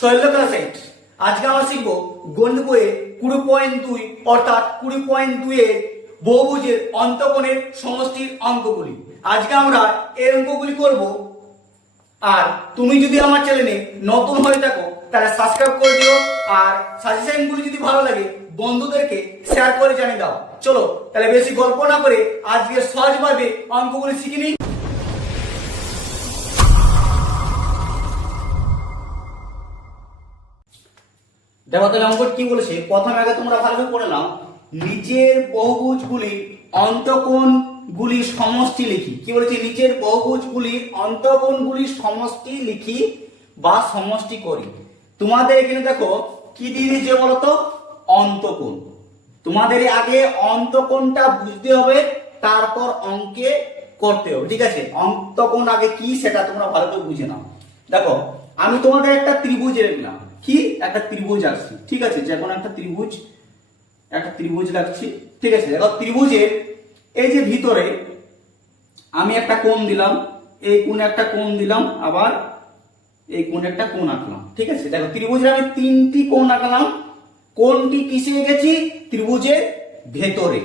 শৈল্য class 8 আজকে আমরা শিখবো গণিত বইয়ে 20.2 অর্থাৎ 20.2 এর বহুভুজের অন্তঃকোণের সমষ্টির অঙ্কগুলি। আজকে আমরা এই অঙ্কগুলি করব। আর তুমি যদি আমার চ্যানেলে নতুন হয়ে থাকো তাহলে সাবস্ক্রাইব করে দিও, আর সাজেশনগুলি যদি ভালো লাগে বন্ধুদেরকে শেয়ার করে জানিয়ে দাও। চলো তাহলে বেশি গল্প না করে আজকে সহজভাবে অঙ্কগুলি শিখে নিই। দেখো তাহলে অঙ্ক কি বলেছে, প্রথমে আগে তোমরা ভালোভাবে পড়ে নাও। নিচের বহুভুজগুলির অন্তঃকোণগুলির সমষ্টি লিখি। কি বলেছে? নিচের বহুভুজগুলির অন্তঃকোণগুলির সমষ্টি লিখি বা সমষ্টি করি। তোমাদের এখানে দেখো কি দিয়ে দিয়েছে বলতো? অন্তঃকোণ। তোমাদের আগে অন্তঃকোণটা বুঝতে হবে, তারপর অঙ্কে করতে হবে। ঠিক আছে, অন্তঃকোণ আগে কি সেটা তোমরা ভালো করে বুঝে নাও। দেখো আমি তোমাদের একটা ত্রিভুজ লিখলাম। কি একটা ত্রিভুজ আঁকছি। ঠিক আছে, যে কোনো একটা ত্রিভুজ রাখছি। ঠিক আছে, দেখো ত্রিভুজের এই যে ভিতরে আমি একটা কোণ দিলাম, এই কোণে একটা কোণ দিলাম, আবার এই কোণে একটা কোণ আঁকলাম। ঠিক আছে, দেখো ত্রিভুজের আমি তিনটি কোণ আঁকলাম। কোণটি কিসে গেছি? ত্রিভুজের ভেতরে।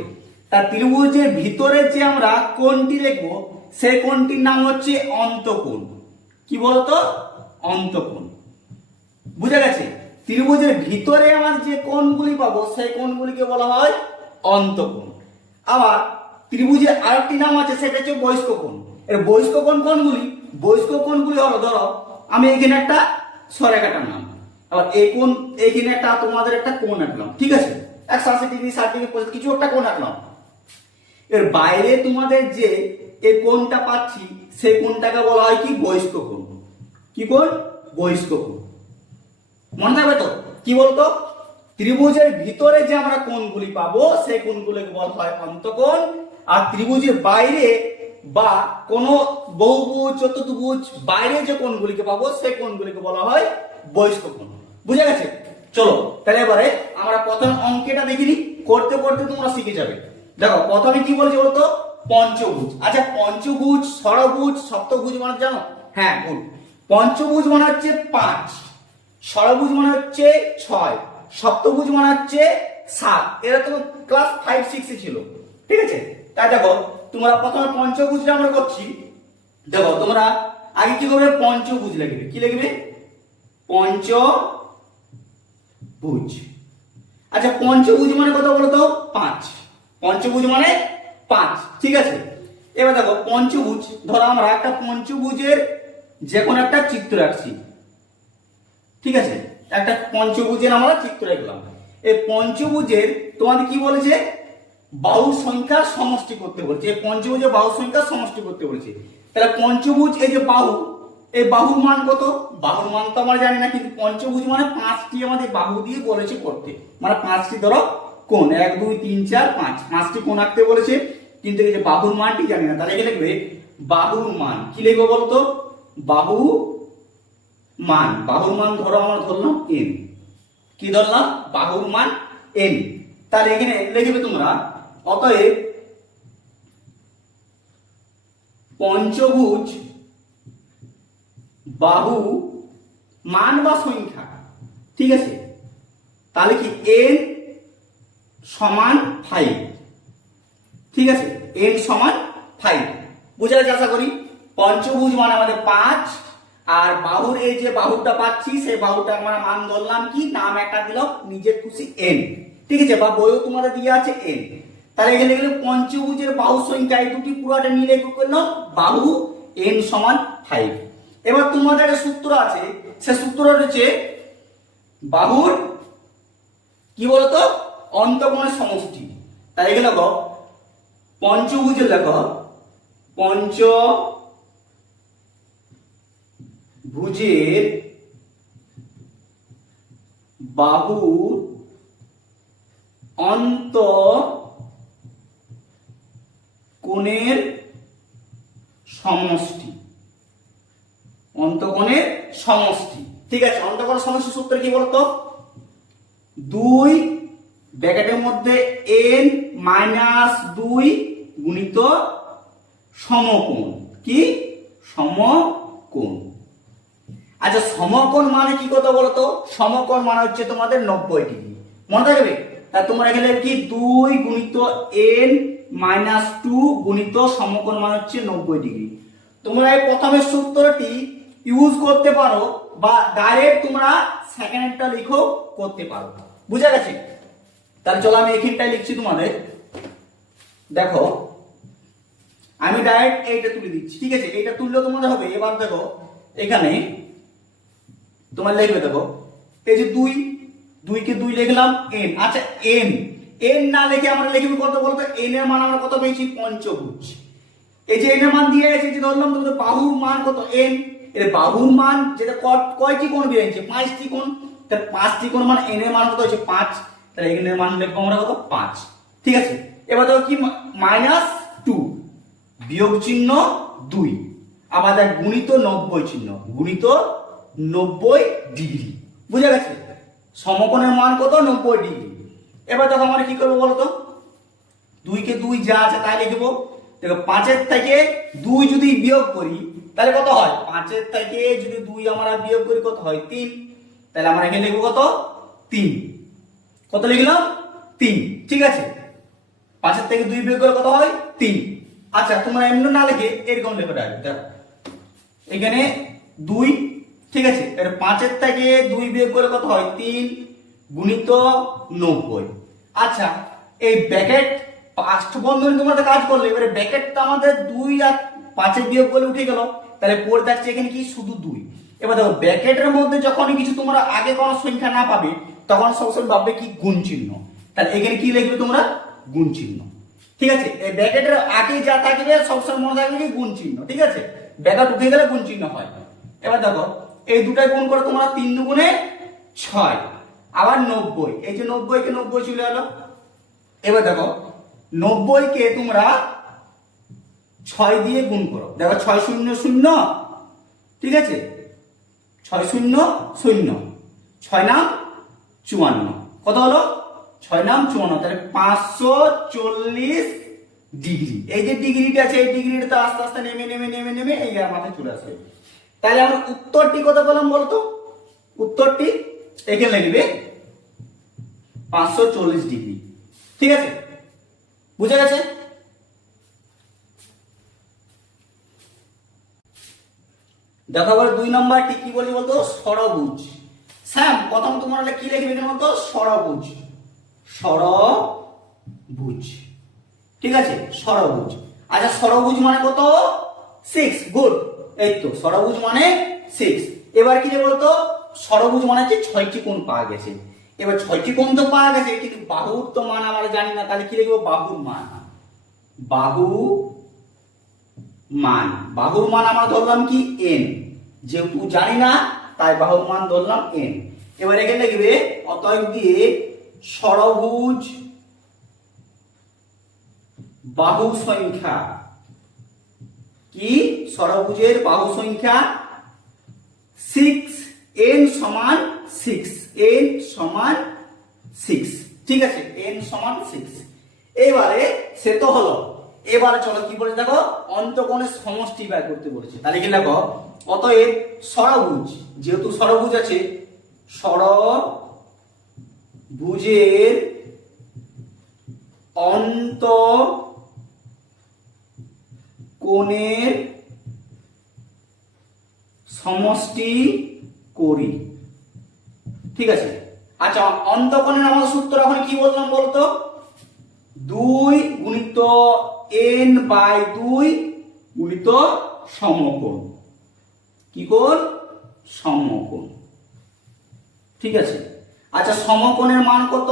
তা ত্রিভুজের ভিতরে যে আমরা কোণটি লিখবো সেই কোণটির নাম হচ্ছে অন্তঃকোণ। কি বলতো? অন্তঃকোণ। বুঝা গেছে? ত্রিভুজের ভিতরে আমার যে কোণগুলি পাবো সেই কোণগুলিকে বলা হয় অন্তঃকোণ। আবার ত্রিভুজের আরেকটি নাম আছে, সেটা হচ্ছে বহিষ্ক কোণ। এর বহিষ্ক কোণ কোণগুলি, বহিষ্ক কোণগুলি হলো, ধরো আমি এখানে একটা সরেখাটার নাম, আবার এই কোণ এইখানে একটা তোমাদের একটা কোণ আঁকলাম। ঠিক আছে, 180 ডিগ্রি 60 ডিগ্রি কিছু একটা কোণ আঁকলাম। এর বাইরে তোমাদের যে এই কোণটা পাচ্ছি সেই কোণটাকে বলা হয় কি? বহিষ্ক কোণ। কি কোণ? বহিষ্ক কোণ। মনে থাকবে তো? কি বলতো? ত্রিভুজের ভিতরে যে আমরা কোণগুলি পাবো সেই কোণগুলোকে বলা হয় অন্তঃকোণ, আর ত্রিভুজের বাইরে বা কোন বহুভুজ চতুর্ভুজ বাইরে যে কোণগুলিকে পাবো সেই কোণগুলিকে বলা হয় বহিষ্ক কোণ। বুঝা গেছে? চলো তাহলে এবারে আমরা প্রথম অঙ্কটা দেখিনি, করতে করতে তোমরা শিখে যাবে। দেখো প্রথমে কি বলছে বলতো? পঞ্চভুজ। আচ্ছা পঞ্চভুজ, ষড়ভুজ, সপ্তভুজ মানে জানো? হ্যাঁ ভুল। পঞ্চভুজ মানে হচ্ছে 5, ষড়ভুজ মানে হচ্ছে 6, সপ্তভুজ মানে হচ্ছে 7। এরা তো ক্লাস 5 6 এ ছিল। ঠিক আছে, তাই দেখো তোমরা প্রথমে পঞ্চভুজটা আমরা করছি। দেখো তোমরা আগে কি করবে? পঞ্চভুজ লিখবে। কি লিখবে? পঞ্চভুজ। আচ্ছা পঞ্চভুজ মানে কত বলো তো? 5। পঞ্চভুজ মানে 5। ঠিক আছে, এবার দেখো পঞ্চভুজ, ধরো আমরা একটা পঞ্চভুজের যে কোনো একটা চিত্র আঁকছি। ঠিক আছে, একটা পঞ্চভুজের আমরা চিত্র আঁকলাম। এই পঞ্চভুজের তোমাদের কি বলেছে? বাহু সংখ্যা সমষ্টি করতে বলছে। এই পঞ্চভুজের বাহু সংখ্যা সমষ্টি করতে বলেছে। তাহলে পঞ্চভুজ এই যে বাহু, এই বাহুর মান কত? বাহুর মান তো আমরা জানি না, কিন্তু পঞ্চভুজ মানে 5টি আমাদের বাহু দিয়ে বলেছে করতে, মানে 5টি ধরো কোণ, 1 2 3 4 5, 5টি কোণ আঁকতে বলেছে, কিন্তু এই যে বাহুর মানটি জানি না। তাহলে এখানে লিখবে বাহুর মান। কি লিখবো বলতো? বাহু মান। বাহুর মান ধরো আমরা ধরলাম n। কি ধরলাম? বাহুর মান n। তাহলে এখানে লিখবে তোমরা অতএব পঞ্চভুজ বাহু মান বা সংখ্যা। ঠিক আছে, তাহলে কি n সমান 5। ঠিক আছে, n সমান 5। বুঝা গেছে আশা করি? পঞ্চভুজ মানে আমাদের 5, আর বাহুর এই যে বাহুটা পাচ্ছি সেই বাহুটা আমরা মান ধরলাম কি? নাম একটা দিলাম নিজের খুশি n। ঠিক আছে, বা বইও তোমাদের দিয়ে আছে n। তাহলে এখানে গেলে পঞ্চভুজের বাহু সংখ্যা এই দুটি পুরোটা মিলে কি করলাম? বাহু n সমান 5। এবার তোমাদের সূত্র আছে, সে সূত্র হচ্ছে বাহুর কি বলতো? অন্তঃকোণের সমষ্টি। তাই এখানে দেখো পঞ্চভুজের লেখো পঞ্চভুজের বাহুর অন্তঃকোণের সমষ্টি। অন্তঃকোণের সমষ্টি। ঠিক আছে, অন্তঃকোণের সমষ্টি সূত্র কি বলতো? 2 ব্র্যাকেটের মধ্যে n - 2 গুণিত সমকোণ। কি? সমকোণ। আচ্ছা সমকোণ মানে কি কথা বলতো? সমকোণ মানে হচ্ছে তোমাদের 90 ডিগ্রি, মনে থাকবে। তা তোমরা এখানে কি 2 গুণিত n মাইনাস 2 গুণিত সমকোণ মানে হচ্ছে 90 ডিগ্রি। তোমরা এই প্রথমের সূত্রটি ইউজ করতে পারো বা ডাইরেক্ট তোমরা সেকেন্ডটা লিখো করতে পারো, বুঝা গেছে? তাহলে চলো আমি এখানটাই লিখছি তোমাদের, দেখো আমি ডাইরেক্ট এইটা তুলে দিচ্ছি, ঠিক আছে? এইটা তুললেও তোমাদের হবে। এবার দেখো এখানে তোমার লিখবে, দেখো এই যে 2 কে 2 লিখলাম n। আচ্ছা n না লিখে আমরা লিখবো কত বলতো? n এর মান আমরা কত পেয়েছি? পঞ্চভুজ। এই যে n এর মান দিয়ে আছে, যে ধরলাম তোমাদের বাহুর মান কত? n। এর বাহুর মান যেটা কয়টি কোণ বেরিয়েছে? 5টি কোণ। তাহলে 5টি কোণ মানে n এর মান কত হচ্ছে? 5। তাহলে n এর মান লিখবো আমরা কত? 5, ঠিক আছে? এবার দেখো কি মাইনাস 2 বিয়োগ চিহ্ন 2 আবার দেখ গুণিত 90 চিহ্ন, গুণিত 90 ডিগ্রি, বুঝা গেছে? সমকোণের মান কত? 90 ডিগ্রি। এবার দেখো আমরা কি করবো বলতো? 2 কে 2 যা আছে তাই লিখবো। দেখো 5 এর থেকে 2 যদি বিয়োগ করি তাহলে কত হয়? 5 এর থেকে যদি 2 আমরা বিয়োগ করি কত হয়? 3। তাহলে আমরা এখানে লিখবো কত? 3। কত লিখলাম? 3, ঠিক আছে? 5 এর থেকে 2 বিয়োগ করলে কত হয়? 3। আচ্ছা তোমরা এমন না লিখে এরকম লিখো ডাইরেক্ট, দেখো এখানে 2, ঠিক আছে? এর 5 এর থেকে 2 বিয়োগ করলে কত হয়? 3 গুণিত 90। আচ্ছা এই ব্র্যাকেট ফার্স্ট বন্ধনী তোমরা কাজ করলে, এবারে ব্র্যাকেটটা আমাদের 2 আর 5 এর বিয়োগ করলে উঠে গেল। তাহলে পড়ে থাকছে এখানে কি? শুধু 2। এবার দেখো ব্র্যাকেটের মধ্যে যখনই কিছু তোমরা আগে কোনো সংখ্যা না পাবে তখন সবসময় ভাববে কি? গুণ চিহ্ন। তাহলে এখানে কি লিখবে তোমরা? গুণ চিহ্ন, ঠিক আছে? এই ব্র্যাকেটের আগে যা থাকবে সবসময় মনে রাখবে কি? গুণ চিহ্ন, ঠিক আছে? ব্র্যাকেট উঠে গেলে গুণ চিহ্ন হয়। এবার দেখো এই দুটাই গুণ করে তোমরা 3 দুগুণে 6 আবার 90। এই যে 90 কে 90 চলে এলো। এবার দেখো 90 কে তোমরা 6 দিয়ে গুণ করো, দেখো 6 0 0, ঠিক আছে? 6 0 0, 6 নাম 54, কত হলো? 6 নাম 54, তাহলে 540 ডিগ্রি। এই যে ডিগ্রিটা আছে এই ডিগ্রিটা তো আস্তে আস্তে নেমে নেমে নেমে নেমে এই মাথায় চলে আসবে। তাহলে আমরা উত্তরটি কত পেলাম বলতো? উত্তরটি এখানে লিখবে 540 ডিগ্রি, ঠিক আছে? বুঝা গেছে? দেখো আবার 2 নম্বরটি কি বলি বলতো? ষড়ভুজ। স্যাম প্রথম তোমরা কি লিখবে এখানে বলতো? ষড়ভুজ, ষড়ভুজ, ঠিক আছে? ষড়ভুজ। আচ্ছা ষড়ভুজ মানে কত? 6, গুড। এই তো ষড়ভুজ মানে 6। এবার কি বলতো? ষড়ভুজ মানে হচ্ছে 6টি কোণ পাওয়া গেছে। এবার 6টি কোণ তো পাওয়া গেছে কিন্তু বাহুর তো মান আমরা জানি না, তাহলে কি লিখবো? বাহুর মান। বাহুর মান আমরা ধরলাম কি? n। যেহেতু জানি না তাই বাহুর মান ধরলাম n। এবার এখানে লিখবে অতএব দিয়ে ষড়ভুজ বাহু সংখ্যা কি? ষড়ভুজের বাহু সংখ্যা 6, n সমান 6, n সমান 6, ঠিক আছে? n সমান 6। এবারে সে তো হলো। এবারে চলো কি বলেছে দেখো? অন্তকোণের সমষ্টি বের করতে বলেছে। তাহলে কি দেখো অতএব ষড়ভুজ, যেহেতু ষড়ভুজ আছে, ষড়ভুজের অন্তকোণের সমষ্টি করি, ঠিক আছে? আচ্ছা অন্তকোণের আমাদের সূত্র এখন কি বললাম বলতো? 2 গুণিত n বাই 2 গুণিত সমকোণ। কি কোণ? সমকোণ, ঠিক আছে? আচ্ছা সমকোণের মান কত?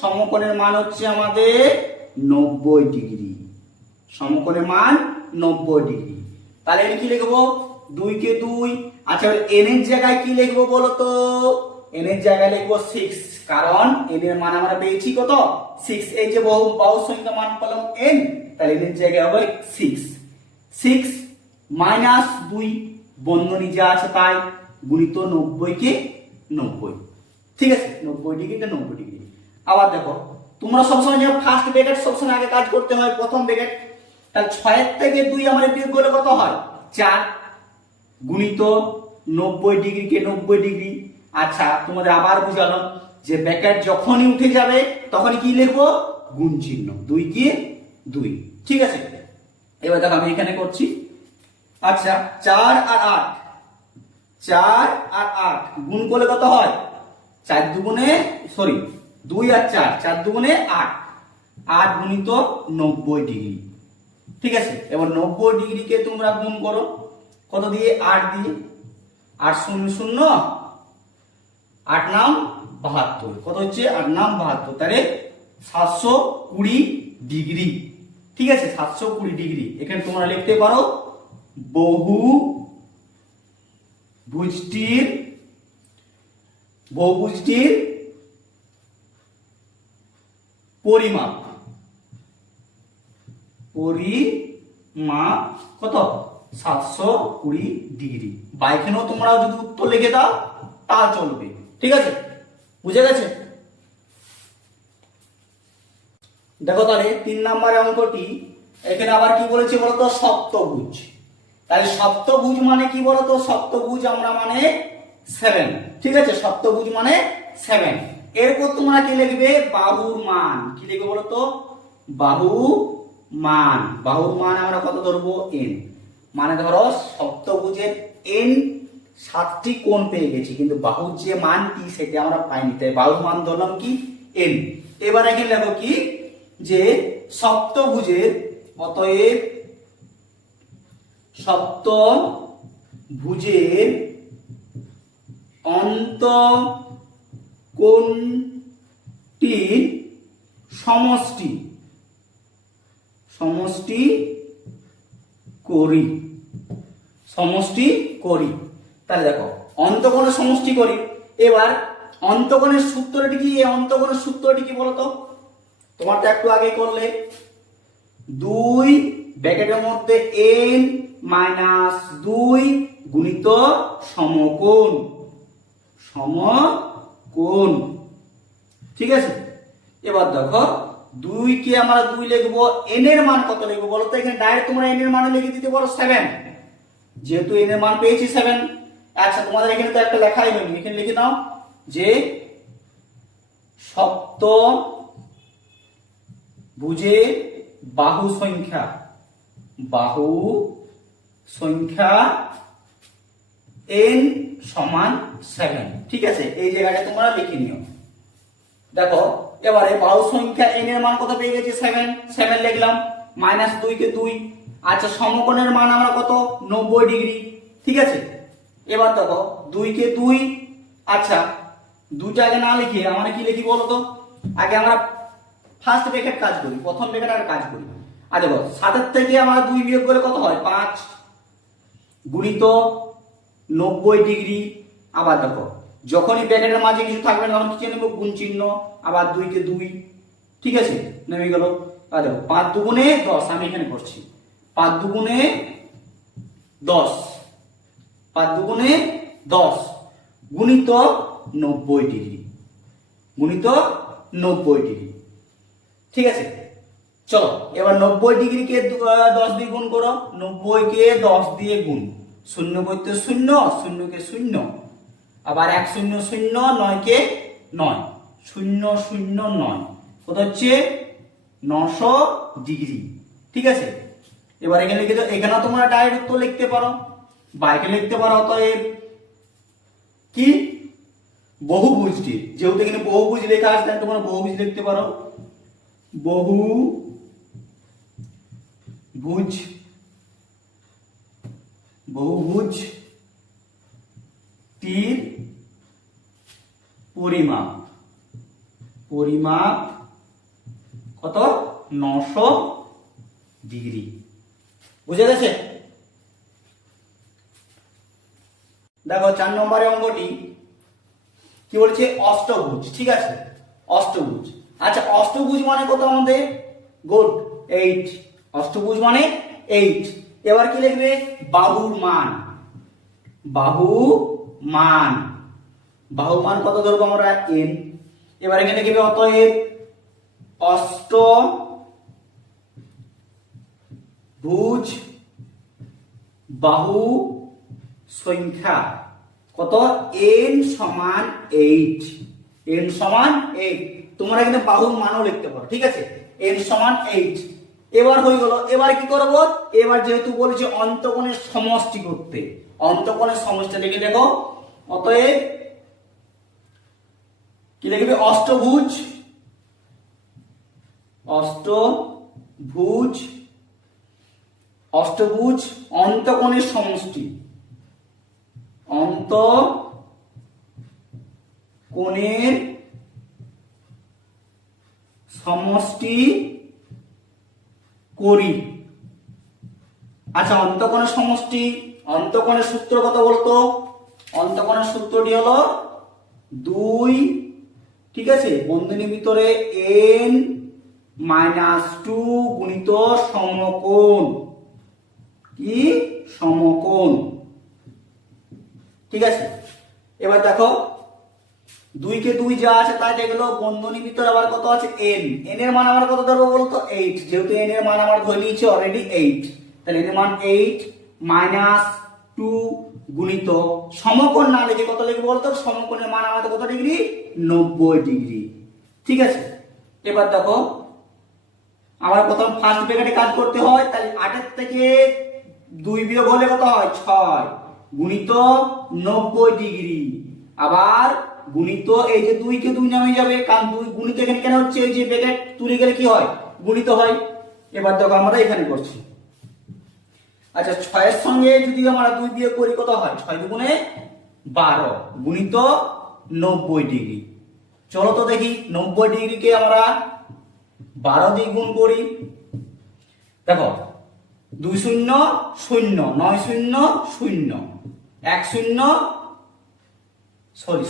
সমকোণের মান হচ্ছে আমাদের 90 ডিগ্রি। সমকোণের মান 90 ডিগ্রি। তাহলে এখানে কি লিখবো? 2 কে 2। আচ্ছা n এর জায়গায় কি লিখবো বলো তো? n এর জায়গায় লিখবো 6, কারণ n এর মান আমরা পেয়েছি কত? 6। এই যে বাহু সংখ্যা মান পেলাম n, তাহলে n এর জায়গায় হবে 6। 6 মাইনাস 2 বন্ধনী যা আছে তাই গুণিত 90 কে 90, ঠিক আছে? 90 ডিগ্রিটা 90 ডিগ্রি। আবার দেখো তোমরা সবসময় যে ফার্স্ট ব্র্যাকেট সবসময় আগে কাজ করতে হয়, প্রথম ব্র্যাকেট। তাহলে 6 এর থেকে 2 আমরা বিয়োগ করলে কত হয়? 4 গুণিত 90 ডিগ্রিকে 90 ডিগ্রি। আচ্ছা তোমাদের আবার বুঝালাম যে ব্র্যাকেট যখনই উঠে যাবে তখনই কি লিখবো, গুণ চিহ্ন, 2 কি 2। ঠিক আছে, এবার দেখো আমি এখানে করছি। আচ্ছা 4 আর 8, 4 আর 8 গুণ করলে কত হয়, 4 দুগুণে 2 আর 4, 4 দুগুণে 8, 8 গুণিত 90 ডিগ্রি। ঠিক আছে, এবার 90 ডিগ্রিকে তোমরা গুণ করো কত দিয়ে, 8 দিয়ে। 8 শূন্য শূন্য, 8 নাম 72, কত হচ্ছে 8 নাম 72, তাহলে 720 ডিগ্রি। ঠিক আছে, 720 ডিগ্রি। এখানে তোমরা লিখতে পারো বহুভুজটির পরিমাপ কত, 720 ডিগ্রি। বা এখানেও তোমরা যদি উত্তর লিখে দাও তা চলবে। ঠিক আছে, বুঝে গেছে? দেখো তাহলে 3 নম্বরের অঙ্কটি, এখানে আবার কি বলেছে বলতো, সপ্তভুজ। তাহলে সপ্তভুজ মানে কি বলতো, সপ্তভুজ আমরা মানে 7। ঠিক আছে, সপ্তভুজ মানে 7। এরপর তোমরা কি লিখবে, বাহুর মান। কি লিখবে বলতো, বাহুর মান আমরা কত ধরবো, n। মানে ধরো সপ্তভুজের n 7টি কোণ পেয়ে গেছি, কিন্তু বাহুর যে মানটি সেটা আমরা পাইনি, তাই বাহুর মান ধরলাম কি, n। এবার এখানে লেখো কি, যে সপ্তভুজের, অতএব সপ্তভুজের অন্তঃকোণটির সমষ্টি করি। তাহলে দেখো অন্তঃকোণের সমষ্টি করি। এবার অন্তঃকোণের সূত্রটি কি, এই অন্তঃকোণের সূত্রটি কি বলতো, তোমার তো একটু আগে করলে, 2 ব্র্যাকেটের মধ্যে n মাইনাস 2 গুণিত সমকোণ। ঠিক আছে, এবার দেখো 2 কে আমরা 2 লিখবো, n এর মান কত লিখবো বলতো, এখানে ডাইরেক্ট তোমরা n এর মান লিখে দিতে পারো 7, যেহেতু n এর মান পেয়েছি 7। আচ্ছা তোমাদের এখানে তো একটা লেখাই হয়নি, এখানে লিখে নাও যে সপ্তভুজের বাহু সংখ্যা n সমান 7। ঠিক আছে, এই জায়গাটা তোমরা লিখে নিও। দেখো এবারে বাহু সংখ্যা n এর মান কত পেয়ে গেছি, 7 লিখলাম, মাইনাস 2 কে 2। আচ্ছা সমকোণের মান আমরা কত, 90 ডিগ্রি। ঠিক আছে, এবার দেখো 2 কে 2। আচ্ছা দুইটা আগে না লিখে আমরা কি লিখি বলতো, আগে আমরা ফার্স্ট ব্র্যাকেট কাজ করি, প্রথম ব্র্যাকেট আর কাজ করি। আর দেখো 7 থেকে আমরা 2 বিয়োগ করে কত হয়, 5 গুণিত 90 ডিগ্রি। আবার দেখো যখনই ব্র্যাকেটের মাঝে কিছু থাকবে না তখন কি নেব, গুণ চিহ্ন, আবার 2 কে 2। ঠিক আছে, নেমে গেল। আর দেখো 5 দুগুণে 10, আমি এখানে করছি 5 দুগুণে 10, 5 দুগুণে 10 গুণিত 90 ডিগ্রি, ঠিক আছে। চলো এবার 90 ডিগ্রিকে 10 দিয়ে গুণ করো, 90 কে 10 দিয়ে গুণ, 0 করতে 0, 0 কে 0, আবার 1 0 0, 9 কে 9, 0 0 9, কত হচ্ছে 900 ডিগ্রি। ঠিক আছে, এবার এখানে লিখে দাও, এখানে তোমরা ডাইরেক্ট উত্তর লিখতে পারো বা এখানে লিখতে পারো, অতএব কি বহুভুজটি, যেহেতু এখানে বহুভুজ লেখা আছে তাই তোমরা বহুভুজ লিখতে পারো, বহুভুজটির পরিমাপ কত, 900 ডিগ্রি। বুঝে গেছে? দেখো 4 নম্বরের অঙ্কটি কি বলছে, অষ্টভুজ। ঠিক আছে, অষ্টভুজ। আচ্ছা অষ্টভুজ মানে কত আমাদের, গুড 8। অষ্টভুজ মানে 8। এবার কি লিখবে, বাহুর মান কত ধরবো আমরা, n। এবার এখানে লিখবে অতএব অষ্টভুজ বাহু সংখ্যা কত n সমান 8, n সমান 8। তোমরা এখানে বাহুর মানও লিখতে পারো, ঠিক আছে, n সমান 8। এবার হয়ে গেল। এবার কি করব, এবার যেহেতু বলেছি অন্তঃকোণের সমষ্টি করতে, অন্তঃকোণের সমষ্টি লিখে দেখো। অতএব কি লিখবে, অষ্টভুজ, অষ্টভুজ, অষ্টভুজ অন্তঃকোণের সমষ্টি, অন্তঃকোণের সমষ্টি করি। আচ্ছা, অন্তঃকোণের সমষ্টি, অন্তঃকোণের সূত্র কত বলতো? অন্তঃকোণের সূত্রটি হলো 2, ঠিক আছে, বন্ধনীর ভিতরে n - 2 গুণিত সমকোণ, কি সমকোণ, ঠিক আছে। এবার দেখো 2 কে 2 যা আছে তাই দেখলো, বন্ধনীর ভিতরে আবার কত আছে n, n এর মান আমার কত ধরবো বলতো 8, যেহেতু n এর মান আমার ধরে নিয়েছি অলরেডি 8, তাহলে n এর মান 8 - 2 গুণিত সমকোণ না লিখে কত লিখবো বলতো, সমকোণের মান আমাদের কত ডিগ্রি, 90 ডিগ্রি, ঠিক আছে। এবার দেখো আবার প্রথম ফার্স্ট ব্র্যাকেটে কাজ করতে হয়, তাহলে 8 এর থেকে 2 বিয়োগ হলে কত হয় 6 গুণিত 90 ডিগ্রি, আবার গুণিত এই যে 2 কে 2 নামে যাবে, কারণ 2 গুণিত এখানে কেন হচ্ছে, এই যে ব্র্যাকেট তুলে গেলে কি হয়, গুণিত হয়। এবার দেখো আমরা এখানে করছি। আচ্ছা, 6 এর সঙ্গে যদি আমরা 2 বিয়োগ করি কত হয়, 6 দুগুণে 12 গুণিত 90 ডিগ্রি। চলো তো দেখি 90 ডিগ্রিকে আমরা 12 দিয়ে গুণ করি। দেখো 2 0 0 9 0 0 1 0, সরি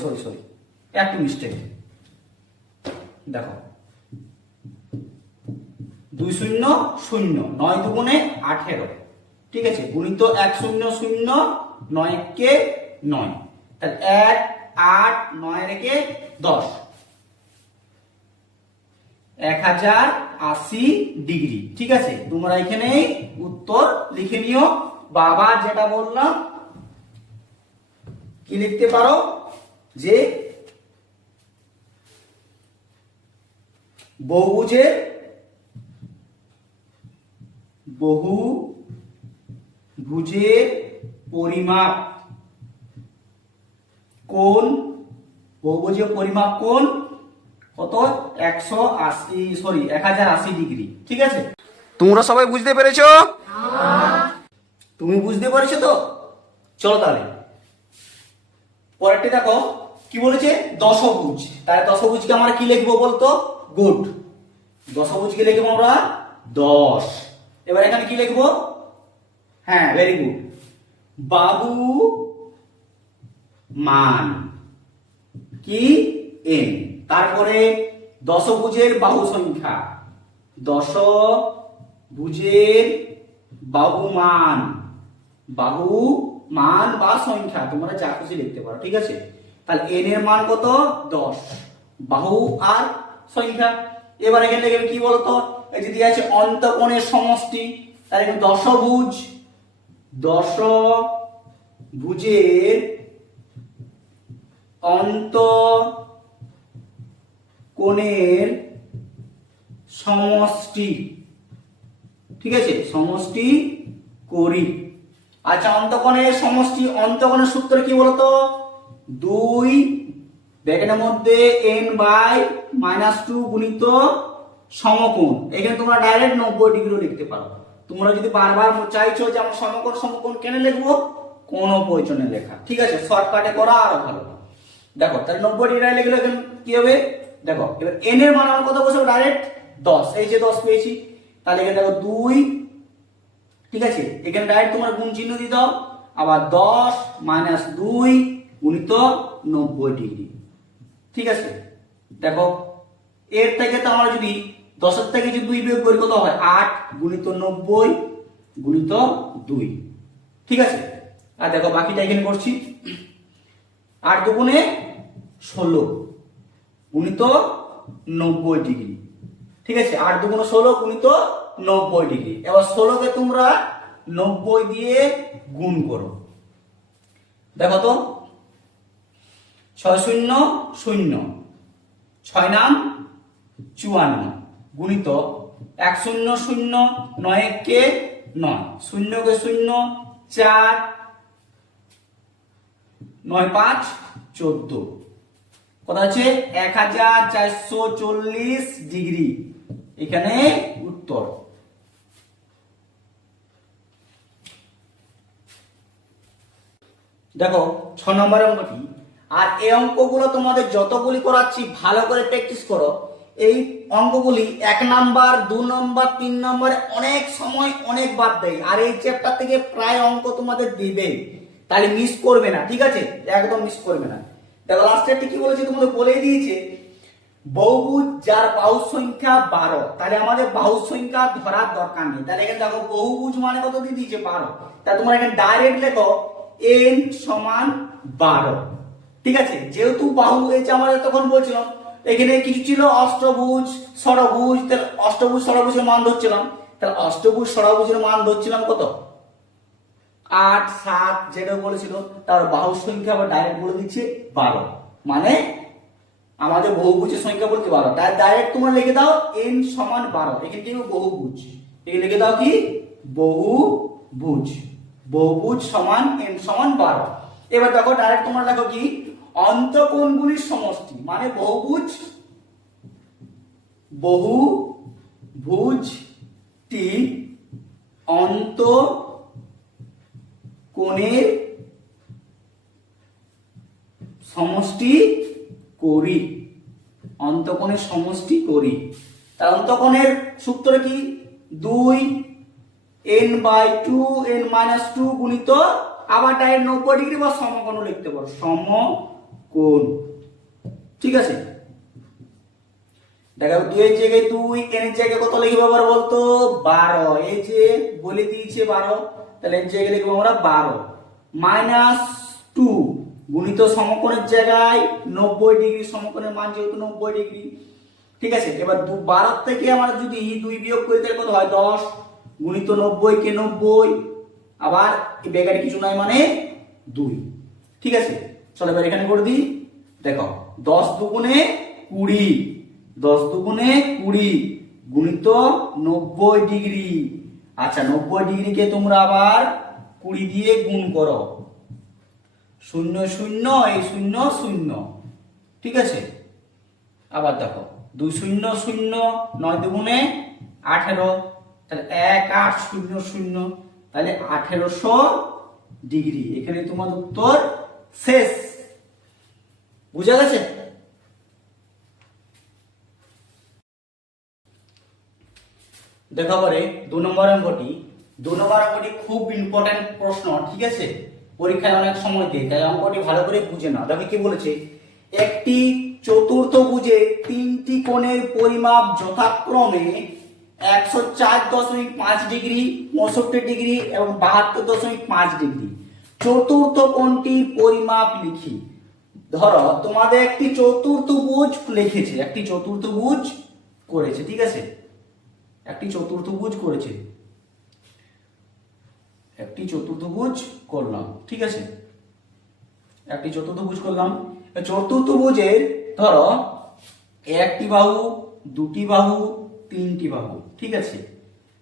একটু মিস্টেক, দেখো 2 0 0 9 দুগুণে 18, ঠিক আছে, গুণিত 1 0 0 9 কে 9, তাহলে 1 8 9 রেখে 10, 1080 ডিগ্রি, ঠিক আছে। তোমরা এখানে উত্তর লিখে নিও, বাবা যেটা বললাম কি লিখতে পারো, যে বহুভুজের পরিমাপ কোণ, বহুভুজের পরিমাপ কোণ কত 1080 ডিগ্রি, ঠিক আছে। তোমরা সবাই বুঝতে পেরেছো? তুমি বুঝতে পেরেছো তো? চলো তাহলে পরেরটি দেখো কি বলেছে, দশভুজ। তাহলে দশভুজকে আমরা কি লিখবো বলতো, গুড, দশভুজকে লিখবো আমরা 10। এবার এখানে কি লিখবো, হ্যাঁ ভেরি গুড, বাহু মান কি n, তারপরে দশভুজের বাহু সংখ্যা, দশভুজের বাহু মান বা সংখ্যা তোমরা যা খুশি লিখতে পারো, ঠিক আছে। তাহলে n এর মান কত 10, বাহু আর সংখ্যা। এবার এখানে লিখবে কি বলতো, এই যে দেয়া আছে অন্তঃকোণের সমষ্টি, তাহলে এখানে দশভুজের অন্তঃকোণের সমষ্টি, ঠিক আছে, সমষ্টি করি। আচ্ছা, অন্তঃকোণের সমষ্টি, অন্তঃকোণের সূত্র কি বলতো, 2 ব্র্যাকেটের মধ্যে n/-2 গুণিত সমকোণ। এখানে তোমরা ডাইরেক্ট 90 ডিগ্রি লিখতে পারো। তোমরা যদি বারবার চাইছো যে আমরা সমকোণ কেন লিখবো, কোনো প্রয়োজনে লেখা, ঠিক আছে, শর্টকাটে করা আরো ভালো। দেখো তাহলে 90 ডিগ্রি লিখলে এখানে কি হবে, দেখো এবার n এর মান আমরা কত বসাবো, ডাইরেক্ট 10, এই যে 10 পেয়েছি, তাহলে এখানে দেখো 2, ঠিক আছে, এখানে ডাইরেক্ট তোমরা গুণ চিহ্ন দিয়ে দাও, আবার 10 - 2 গুণিত 90 ডিগ্রি, ঠিক আছে। দেখো এর থেকে তো আমরা যদি 10 এর থেকে যদি 2 বিয়োগ করি কত হয়, 8 গুণিত 90 গুণিত 2, ঠিক আছে। আর দেখো বাকিটা এখানে করছি, 8 দুগুণে 16 গুণিত 90 ডিগ্রি, ঠিক আছে, 8 দুগুণে 16 গুণিত 90 ডিগ্রি। এবার 16 কে তোমরা 90 দিয়ে গুণ করো, দেখো তো 6 শূন্য শূন্য, 6 নাম 54 গুণিত 1 শূন্য শূন্য, 9 একে 9, 0 কে 0, 4, 9 5 14, কত আছে 1440 ডিগ্রি এখানে উত্তর। দেখো 6 নম্বরের অঙ্কটি। আর এই অঙ্কগুলো তোমাদের যতগুলি করাচ্ছি ভালো করে প্র্যাকটিস করো। এই অঙ্কগুলি 1 নাম্বার 2 নাম্বার 3 নাম্বার অনেক সময় অনেক বাদ দেয়, আর এই চ্যাপ্টার থেকে প্রায় অঙ্ক তোমাদের দিবে, তাহলে মিস করবে না, ঠিক আছে, একদম মিস করবে না। দেখো লাস্টেরটি কি বলেছে তোমাদের বলেই দিয়েছে, বহুভুজ যার বাহু সংখ্যা 12, তাহলে আমাদের বাহু সংখ্যা ধরার দরকার নেই। তাহলে এখানে দেখো বহুভুজ মানে কত দিয়ে দিয়েছে 12, তাহলে তোমরা এখানে ডাইরেক্ট লেখো n সমান 12, ঠিক আছে। যেহেতু বাহু হয়েছে আমাদের তখন বলছিলাম এখানে কিছু ছিল অষ্টভুজ ষড়ভুজ, তাহলে অষ্টভুজ ষড়ভুজের মান ধরছিলাম, তাহলে অষ্টভুজ ষড়ভুজের মান ধরছিলাম কত 8 7 যেটা বলেছিল, তার বাহু সংখ্যা আবার ডাইরেক্ট বলে দিচ্ছে 12, মানে আমাদের বহুভুজের সংখ্যা বলতে 12, তাই ডাইরেক্ট তোমরা লিখে দাও n সমান 12, এখানে কি বহুভুজ, এখানে লিখে দাও কি বহুভুজ, বহুভুজ সমান n সমান 12। এবার দেখো ডাইরেক্ট তোমরা লেখো কি অন্তঃকোণগুলির সমষ্টি, মানে বহুভুজটি অন্তঃকোণের সমষ্টি করি, অন্তঃকোণের সমষ্টি করি। তার অন্তঃকোণের সূত্র কি 2 n/2 n-2 গুণিত আবার ডাইরেক্ট 90 ডিগ্রি বা সমকোণ লিখতে পারো, সমকোণ, ঠিক আছে। দেখো 2 এর জায়গায় 2, n এর জায়গায় কত লিখবো আবার বলতো 12, এই যে বলে দিয়েছে 12, তাহলে এর জায়গায় লিখবো আমরা 12 -2 গুণিত সমকোণের জায়গায় 90 ডিগ্রি, সমকোণের মান যেহেতু 90 ডিগ্রি, ঠিক আছে। এবার 12 থেকে আমরা যদি 2 বিয়োগ করি তাহলে কত হয় 10 গুণিত 90 কে 90, আবার এই ব্র্যাকেটে কিছু নাই মানে 2, ঠিক আছে। চলো এবার এখানে করে দিই, দেখো 10 দুগুণে 20, 10 দুগুণে 20 গুণিত 90 ডিগ্রি, আচ্ছা 90 ডিগ্রিকে তোমরা আবার 20 দিয়ে গুণ করো, 0 0 এই 0 0, ঠিক আছে। আবার দেখো 2 0 0, 9 দুগুণে 18, তাহলে 1 8 0 0, তাহলে 1800 ডিগ্রি, এখানে তোমার উত্তর শেষ। বুঝা গেছে? দেখো পরে 2 নম্বর অঙ্কটি। 2 নম্বর অঙ্কটি খুব ইম্পর্টেন্ট প্রশ্ন, ঠিক আছে, পরীক্ষায় অনেক সময় দেয়, তাই অঙ্কটি ভালো করে বুঝে নাও। দেখো কি বলেছে, একটি চতুর্থভুজে 3টি কোণের পরিমাপ যথাক্রমে 104.5 ডিগ্রি, 65 ডিগ্রি এবং 72.5 ডিগ্রি। চতুর্থ কোণটির পরিমাপ লিখি। ধরো তোমাদের একটি চতুর্থভুজ লিখেছে, একটি চতুর্থভুজ করেছে, ঠিক আছে, একটি চতুর্থভুজ করেছে, একটি চতুর্থভুজ করলাম, ঠিক আছে, একটি চতুর্থভুজ করলাম। চতুর্থভুজের ধরো একটি বাহু, দুটি বাহু, তিনটি বাহু, ঠিক আছে।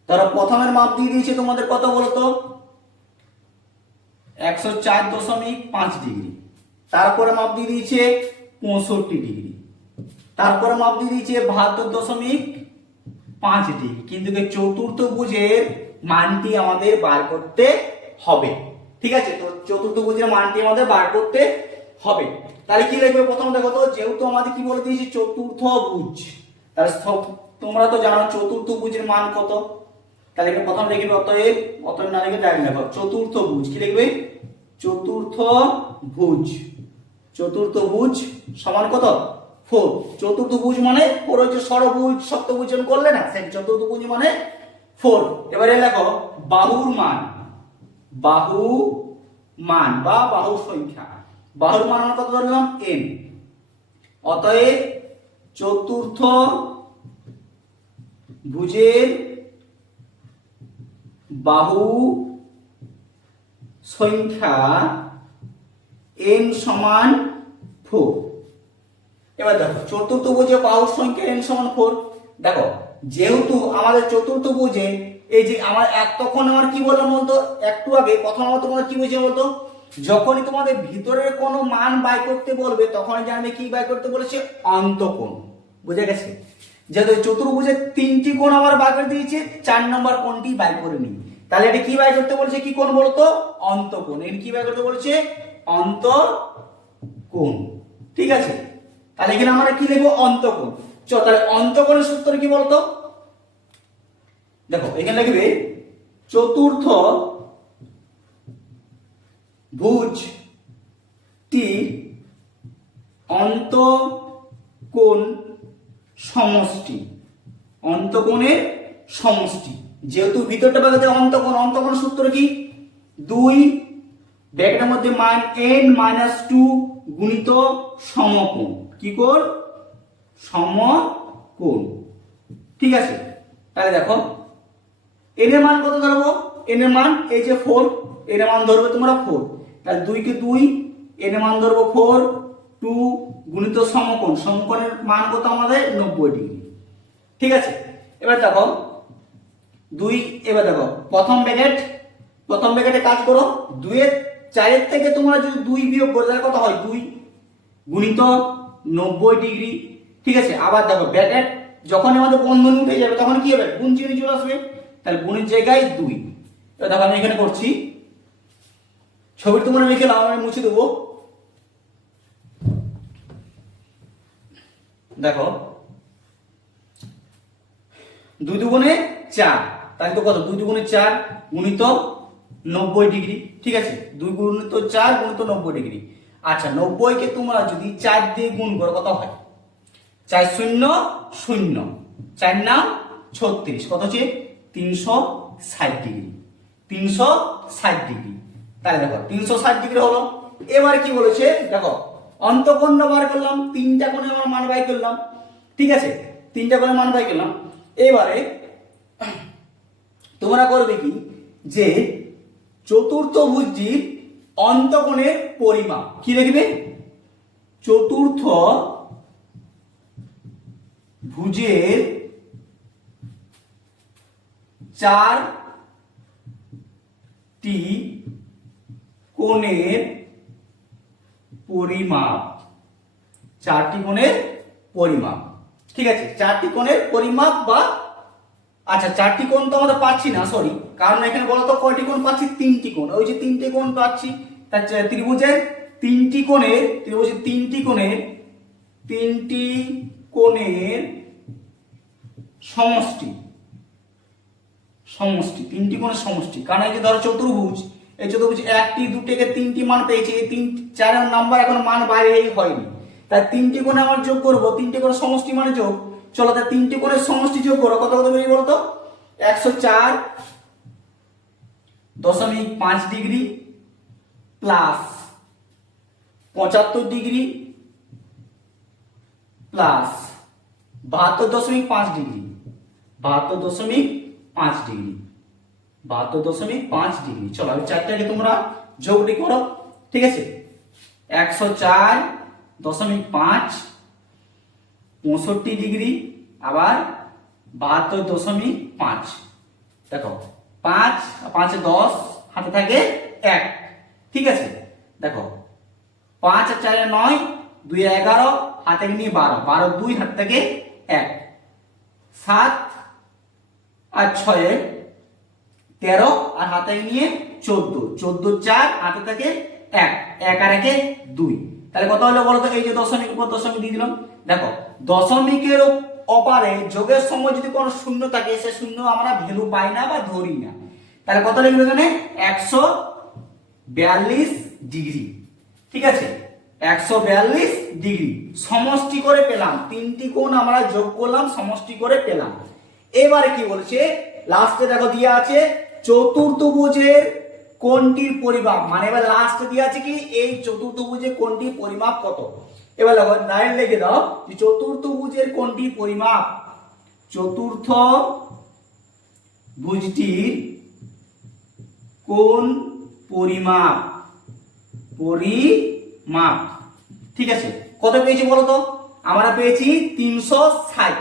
ধরো প্রথমের মাপ দিয়ে দিয়েছে তোমাদের কত বলতো 104.5 ডিগ্রি, তারপরে মাপ দিয়ে দিয়েছে 65 ডিগ্রি, তারপরে মাপ দিয়ে দিয়েছে 72.5 ডিগ্রি, কিন্তু চতুর্থভুজের মানটি আমাদের বার করতে হবে, ঠিক আছে। তো চতুর্থভুজের মানটি আমাদের বার করতে হবে, তাহলে কি লিখবে প্রথম দেখো তো, যেহেতু আমাদের কি বলে দিয়েছে চতুর্থভুজ, তাহলে তোমরা তো জানো চতুর্থভুজের মান কত, তাহলে এখানে প্রথম লিখবে অতএব, অতএব না লিখে ডাইরেক্ট লেখো চতুর্থভুজ, কি লিখবে চতুর্থভুজ, চতুর্থভুজ সমান কত 4, চতুর্থভুজ মানে 4 হচ্ছে ষড়ভুজ সপ্তভুজন করলে না, সেই চতুর্থভুজ মানে 4। এবারে লেখো বাহুর মান, বাহু মান বা বাহু সংখ্যা, বাহুর মান আমরা কত ধরলাম n, অতএব চতুর্থ ভুজের বাহু সংখ্যা n সমান 4। এবার দেখো চতুর্থভুজে বাহুর সংখ্যা n সমান 4। দেখো যেহেতু আমাদের চতুর্থভুজে এই যে আমার তখন আমার কি বললাম বলতো, একটু আগে প্রথম আমার তোমাদের কি বুঝে বলতো, যখনই তোমাদের ভিতরের কোনো মান বাই করতে বলবে তখনই জানবে কি বাই করতে বলেছে, অন্তঃকোণ। বুঝে গেছে? যেহেতু চতুর্ভুজের 3টি কোণ আমার বাই করে দিয়েছে, 4 নম্বর কোণটি বাই করে নি। তাহলে এটা কি বাই করতে বলেছে, কি কোণ বলতো, অন্তঃকোণ। এর কি বাই করতে বলেছে, অন্তঃকোণ। ঠিক আছে, তাহলে এখানে আমরা কি লিখবো, অন্তঃকোণ। চলো তাহলে অন্তঃকোণের সূত্র কি বলতো, দেখো এখানে লিখবে চতুর্থ ভুজটি অন্তঃকোণ সমষ্টি, অন্তঃকোণের সমষ্টি। যেহেতু ভিতরটা বাগাতে অন্তঃকোণ, অন্তঃকোণ সূত্র কি, 2 ব্র্যাকেটের মধ্যে মান n - 2 গুণিত সমকোণ। কি কোণ, সমকোণ। ঠিক আছে, তাহলে দেখো n এর মান কত ধরবো, n এর মান এই যে 4, n এর মান ধরবে তোমরা 4। তাহলে 2 কে 2, n এর মান ধরবো 4, 2 গুণিত সমকোণ, সমকোণের মান কত আমাদের 90 ডিগ্রি। ঠিক আছে, এবার দেখো 2, এবার দেখো প্রথম ব্র্যাকেটে কাজ করো, 2 এর 4 এর থেকে তোমরা যদি 2 বিয়োগ করো তাহলে কত হয়, 2 গুণিত 90 ডিগ্রি। ঠিক আছে, আবার দেখো ব্র্যাকেট যখন আমাদের বন্ধনী উঠে যাবে তখন কি হবে, গুণ চিহ্ন চলে আসবে, তাহলে গুণের জায়গায় 2। এবার দেখো আমি এখানে করছি, ছবি তোমরা লিখে নাও, আমি মুছে দেবো। দেখো 2 দুগুণে 4, তাহলে তো কত, 2 দুগুণে 4 গুণিত 90 ডিগ্রি। ঠিক আছে, 2 গুণিত 4 গুণিত 90 ডিগ্রি। আচ্ছা 90 কে তোমরা যদি 4 দিয়ে গুণ করো কত হয়, 4 শূন্য 0, 4 নাম 36, কত হচ্ছে 360 ডিগ্রি, 360 ডিগ্রি। তাহলে দেখো 360 ডিগ্রি হলো। এবার কি বলেছে দেখো, অন্তঃকোণ বার করলাম, 3টা কোণে আমার মান বাই করলাম। ঠিক আছে, 3টা কোণে মান বাই করলাম। এবারে তোমরা করবে কি, যে চতুর্থভুজটির অন্তঃকোণের পরিমাপ কি লিখবে, চতুর্থ ভুজের 4টি কোণের পরিমাপ, 4টি কোণের পরিমাপ। ঠিক আছে, 4টি কোণের পরিমাপ বা, আচ্ছা 4টি কোণ তো আমরা পাচ্ছি না, সরি, কারণ এখানে বলতো কয়টি কোণ পাচ্ছি, 3টি কোণ। ওই যে 3টে কোণ পাচ্ছি, তার ত্রিভুজের 3টি কোণের, ত্রিভুজের 3টি কোণের সমষ্টি, সমষ্টি 3টি কোণের সমষ্টি। কারণ এই যে ধরো চতুর্ভুজ, এই চতুর্ভুজ 1টি 2 থেকে 3টি মান পেয়েছে, এই 4 নাম্বার এখন মান বাইরেই হয়নি, তাই 3টি কোণে আমার যোগ করব, 3টি কোণের সমষ্টি মানে যোগ। চলো তাই 3টি কোণের সমষ্টি যোগ করো, কত কত বেরিয়ে বলতো, 104.5 degree plus 75 degree plus 72.5 degree, 72.5 degree, 72.5 degree. চলো আমি 4টাকে তোমরা যোগটি করো। ঠিক আছে, 104.5, 65 ডিগ্রি, আবার 72.5। দেখো 5 5 10, হাতে থাকে 1। ঠিক আছে, দেখো 5 আর 4 9, 2 11, হাতে নিয়ে 12, 12 2, হাতে থাকে 1, 7 আর 6 13, আর হাতে নিয়ে 14, 14 4, হাতে থাকে 1, 1 আর 1 2। তাহলে কত হলো বলো তো, এই যে দশমিক উপর দশমিক দিয়ে দিলাম। দেখো দশমিকের অপারে যোগের সময় যদি কোনো শূন্য থাকে, সে শূন্য আমরা ভ্যালু পাই না বা ধরি না। তাহলে কত লিখবে এখানে, 142 ডিগ্রি। ঠিক আছে, 142 ডিগ্রি সমষ্টি করে পেলাম, 3টি কোণ আমরা যোগ করলাম, সমষ্টি করে পেলাম। এবারে কি বলছে, লাস্টে দেখো দিয়ে আছে চতুর্থভুজের কোণটির পরিমাপ, মানে এবার লাস্টে দিয়ে আছে কি, এই চতুর্থভুজের কোণটির পরিমাপ কত। এবার দেখো লাইন লিখে দাও যে চতুর্থভুজের কোণটির পরিমাপ, চতুর্থ ভুজটির কোণ পরিমাপ, ঠিক আছে, কত পেয়েছি বলো তো? আমরা পেয়েছি 360।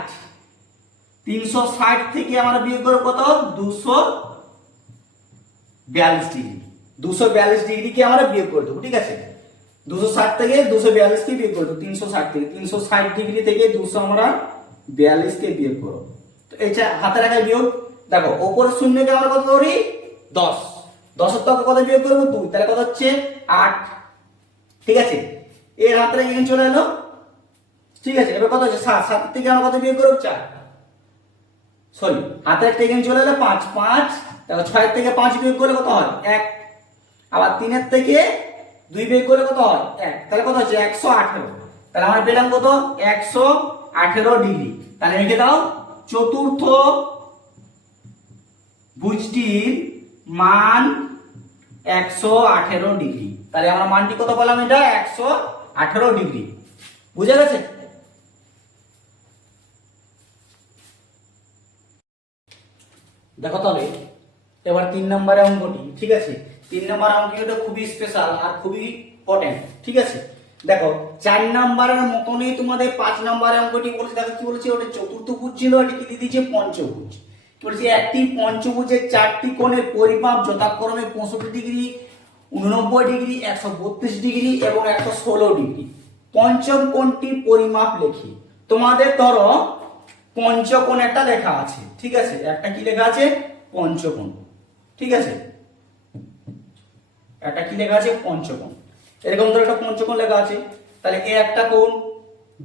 360 থেকে আমরা বিয়োগ করব কত? 242 ডিগ্রি। 242 ডিগ্রিকে আমরা বিয়োগ করে দেবো, ঠিক আছে। 260 থেকে 242 কে বিয়োগ করে দেবো। 360 থেকে 360 ডিগ্রি থেকে 200 আমরা 42 কে বিয়োগ করব। তো এটা হাতে রাখায় বিয়োগ। দেখো উপরের শূন্যকে আমরা কত ধরি? 10। 10 এর থেকে কত বিয়োগ করব? 2। তাহলে কত হচ্ছে? 8। ঠিক আছে, এর হাতে রেখে এখানে চলে এলো। ঠিক আছে, এবার কত হচ্ছে? 7। 7 থেকে আমরা কত বিয়োগ করব? 4। সরি, হাতে একটা এখানে চলে এলো 5। 5 দেখো 6 এর থেকে 5 বিয়োগ করলে কত হয়? 1। আবার 3 এর থেকে 2 বিয়োগ করলে কত হয়? 1। তাহলে কত হচ্ছে? 118। তাহলে আমরা পেলাম কত? 118 ডিগ্রি। তাহলে লিখে দাও চতুর্থ ভুজটির মান 118 ডিগ্রি। তাহলে আমরা মানটি কত পেলাম? এটা 118 ডিগ্রি। বুঝা গেছে? দেখো তাহলে এবার 3 নম্বরের অঙ্কটি। ঠিক আছে, 3 নম্বর অঙ্কটা খুবই স্পেশাল আর খুবই ইম্পর্টেন্ট। ঠিক আছে, দেখো 4 নম্বরের মতনই তোমাদের 5 নম্বরের অঙ্কটি বলেছে। দেখো কি বলেছে? ওটা চতুর্থভুজ ছিল, এটাকে দিয়ে দিয়েছে পঞ্চভুজ। কি বলেছে? একটি পঞ্চভুজের 4টি কোণের পরিমাপ যথাক্রমে 65 ডিগ্রি, 89 ডিগ্রি, 132 ডিগ্রি এবং 116 ডিগ্রি। পঞ্চম কোণটির পরিমাপ লিখি। তোমাদের ধরো পঞ্চকোণ একটা লেখা আছে। ঠিক আছে, একটা কি লেখা আছে? পঞ্চকোণ। ঠিক আছে, একটা কি লেখা আছে? পঞ্চকোণ। এরকম ধরো একটা পঞ্চকোণ লেখা আছে। তাহলে এ একটা কোণ,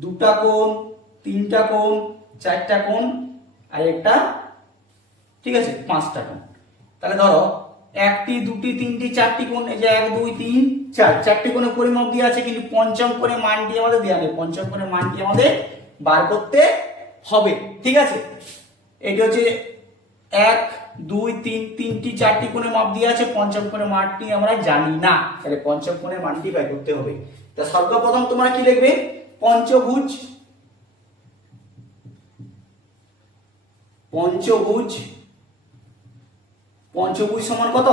দুটা কোণ, তিনটা কোণ, চারটা কোণ আর একটা, ঠিক আছে, 5টা কোণ। তাহলে ধরো একটি, দুটি, তিনটি, চারটি কোণ। এই যে 1 2 3 4, 4টি কোণের পরিমাপ দেওয়া আছে, কিন্তু পঞ্চম কোণের মানটি আমাদের দেওয়া নেই। পঞ্চম কোণের মানটি আমাদের বার করতে হবে। ঠিক আছে, এটি হচ্ছে 1 2 3, 3টি 4টি কোণের মাপ দিয়ে আছে। পঞ্চম কোণের মানটি আমরা জানি না, তাহলে পঞ্চম কোণের মানটি বের করতে হবে। তা সর্বপ্রথম তোমরা কি লিখবে? পঞ্চভুজ। পঞ্চভুজ, পঞ্চভুজ সমান কত?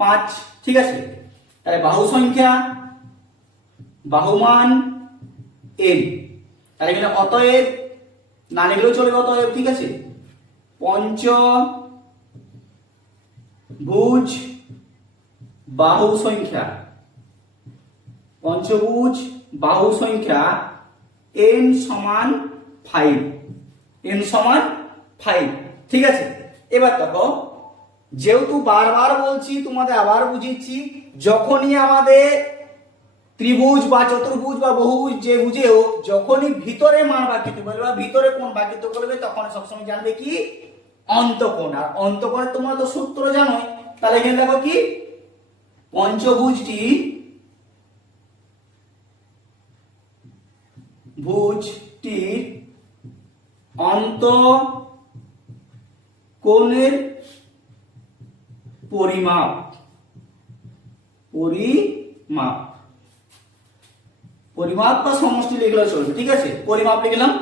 5। ঠিক আছে, তাহলে বাহু সংখ্যা, বাহুমান n। তাহলে এখানে অতএব না লিখলেও চলবে, অতএব। ঠিক আছে, পঞ্চভুজ বাহু সংখ্যা, পঞ্চভুজ বাহু সংখ্যা n সমান 5। n সমান 5। ঠিক আছে, এবার দেখো যেহেতু বারবার বলছি, তোমাদের আবার বুঝিয়েছি, যখনই আমাদের ত্রিভুজ বা চতুর্ভুজ বা বহুভুজ যে বুঝে হোক, যখনই ভিতরে মান বাকিতে বলবে বা ভিতরে কোণ বাকিতে করবে, তখন সবসময় জানবে কি? অন্তঃকোণ। আর অন্তঃকোণের তোমরা তো সূত্র জানোই। তাহলে এখানে দেখো কি? পঞ্চভুজটি, ভুজটির অন্তঃকোণের পরিমাপ, পরিমাপ, পরিমাপ বা সমষ্টি লিখলে চলবে। ঠিক আছে, পরিমাপ লিখলাম।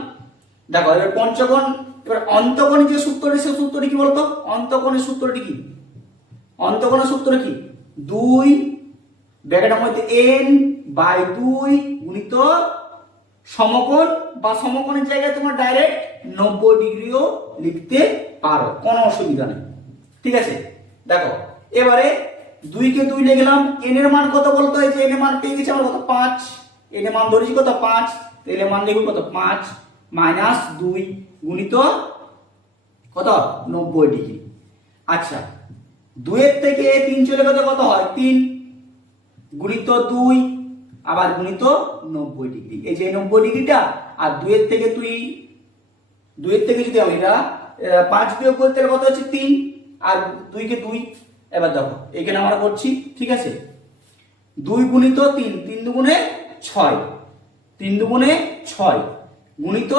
দেখো এবার পঞ্চকোণ, এবার অন্তঃকোণের যে সূত্রটি, সেই সূত্রটি কি বলতো? অন্তঃকোণের সূত্রটি কি? অন্তঃকোণের সূত্র কি? 2 ব্র্যাকেটের মধ্যে n/2 গুণিত সমকোণ, বা সমকোণের জায়গায় তোমরা ডাইরেক্ট 90 ডিগ্রিও লিখতে পারো, কোনো অসুবিধা নেই। ঠিক আছে, দেখো এবারে 2 কে 2 লিখলাম। n এর মান কত বলতো? এই যে n এর মান পেয়ে গেছি আমরা কত? 5। n এর মান ধরেছি কত? 5। তাহলে মান লিখব কত? 5 - 2 গুণিত কত? 90 ডিগ্রি। আচ্ছা, 2 এর থেকে 3 চলে গেলে কত হয়? 3 গুণিত 2 আবার গুণিত 90 ডিগ্রি। এই যে 90 ডিগ্রিটা, আর 2 এর থেকে যদি আমি এটা 5 বিয়োগ করতে কত হচ্ছে? 3, আর 2 কে 2। এবার দেখো এখানে আমরা করছি। ঠিক আছে, 2 গুণিত 3, 3 দুগুণে 6, 3 দুগুণে 6 গুণিত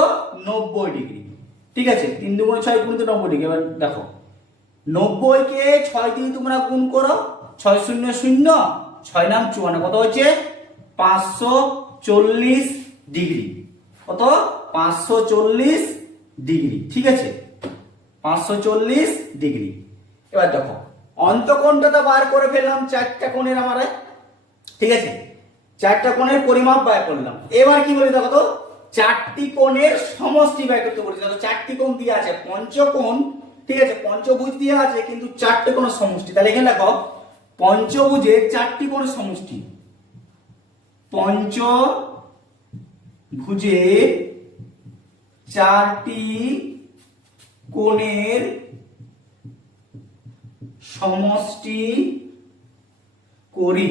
90 ডিগ্রি। ঠিক আছে, 3 দুগুণে 6 গুণিত 90 ডিগ্রি। এবার দেখো 90 কে 6 দিয়ে তোমরা গুণ করো। 6 0 0, 6 নাম 54, কত হচ্ছে? 540 ডিগ্রি। কত? 540 ডিগ্রি। ঠিক আছে, 540 ডিগ্রি। এবার দেখো অন্তঃকোণটা তো বার করে ফেললাম 4টা কোণের আমরা। ঠিক আছে, চারটা কোণের পরিমাপ বের করলাম। এবার কি বলি দেখো তো, চারটি কোণের সমষ্টি বের করতে বলেছি। দেখো চারটি কোণ দিয়ে আছে, পঞ্চকোণ, ঠিক আছে, পঞ্চভুজ দিয়ে আছে, কিন্তু চারটি কোণের সমষ্টি। তাহলে এখানে দেখো পঞ্চভুজের চারটি কোণের সমষ্টি, পঞ্চভুজের চারটি কোণের সমষ্টি করি।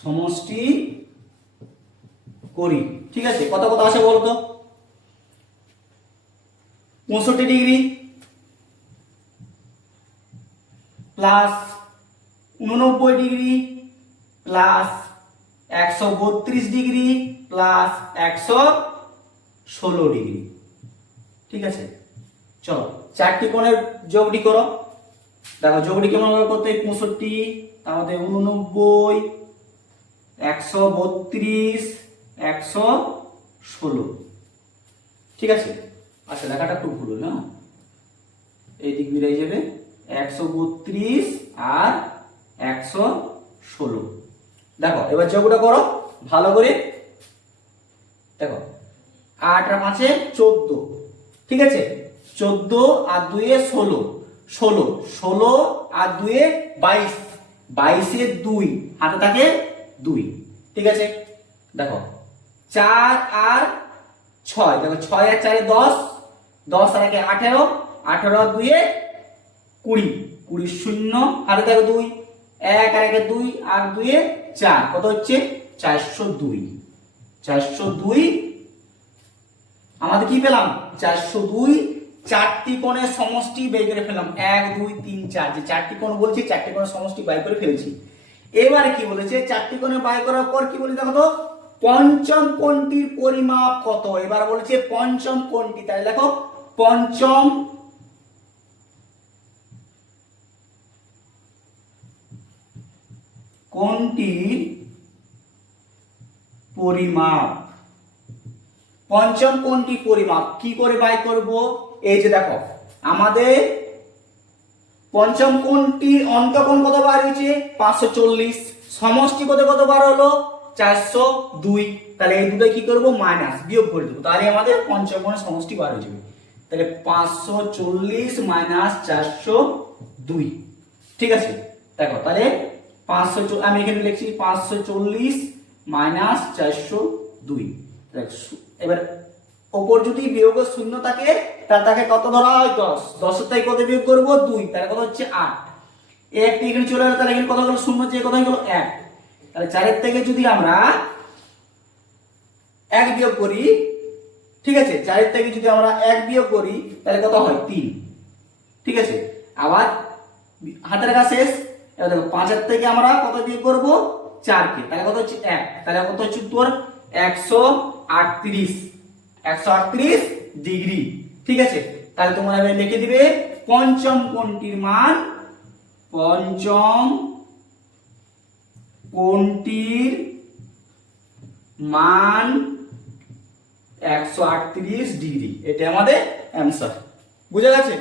সমষ্টি করি, ঠিক আছে। কত কত আসে বলো তো? 65 degree plus 89 degree plus 132 degree plus 116 degree, ঠিক আছে। চলো চারটি কোণের যোগটি করো। দেখো যোগটি কেমন ভাবে করতে, 65, তাহলে 89, 132, 116, ঠিক আছে। আচ্ছা লেখাটা একটু ভুল হলো, না এই দিক মিলাই যাবে, 132 আর 116। দেখো এবার যোগটা করো ভালো করে। দেখো 8 আর 5 14, ঠিক আছে, 14 আর 2 16, 16 আর 2 22, 22 এ 2 হাতে থাকে 2, ঠিক আছে। দেখো 4 আর 6, দেখো 6 আর 4 10, 10 আর 1 18, 18 আর 2 20, 20 শূন্য হাতে থাকে 2, 1 আর 1 2 আর 2 4, কত হচ্ছে 402। 402 আমাদের কি পেলাম, 402 চারটি কোণের সমষ্টি বের করে ফেললাম। 1 2 3 4, যে চারটি কোণ বলছি চারটি কোণের সমষ্টি বের করে ফেলেছি। এবারে কি বলেছে, চারটি কোণে বের করার পর কি বলি দেখো তো, পঞ্চম কোণটির পরিমাপ কত। এবার বলেছে পঞ্চম কোণটি, তাহলে দেখো পঞ্চম কোণটির পরিমাপ। পঞ্চম কোণটি পরিমাপ কি করে বাই করব, এই যে দেখো আমাদের পঞ্চম কোণটি অন্তঃকোণ কত বার হয়েছে 540, সমষ্টি কত কত বার হলো 402। তাহলে এই দুটো কি করব, মাইনাস বিয়োগ করে দেবো, তাহলে আমাদের পঞ্চম কোণের সমষ্টি বার হয়ে যাবে। তাহলে 540 মাইনাস 402, ঠিক আছে। দেখো তাহলে 500, আমি এখানে লিখছি 540 মাইনাস 402। এবার ওপর যদি বিয়োগ শূন্য থাকে তাহলে তাকে কত ধরা হয় 10, 10 এর থেকে কত বিয়োগ করব 2, তাহলে কত হচ্ছে 8। একটি এখানে চলে গেল, তাহলে এখানে কত হলো শূন্য, যে কত হলো 1। তাহলে 4 এর থেকে যদি আমরা 1 বিয়োগ করি, ঠিক আছে, 4 এর থেকে যদি আমরা 1 বিয়োগ করি তাহলে কত হয় 3, ঠিক আছে। আবার হাতের কাছে শেষ। এবার দেখো 5 এর থেকে আমরা কত বিয়োগ করব 4 কে, তাহলে কত হচ্ছে 1, তাহলে কত হচ্ছে তোর 138 ডিগ্রি, ঠিক আছে। তাহলে তোমরা এবার লিখে দিবে পঞ্চম কোণটির মান, পঞ্চম কোণটির মান 138 ডিগ্রি। এটা আমাদের অ্যানসার, বুঝা গেছে।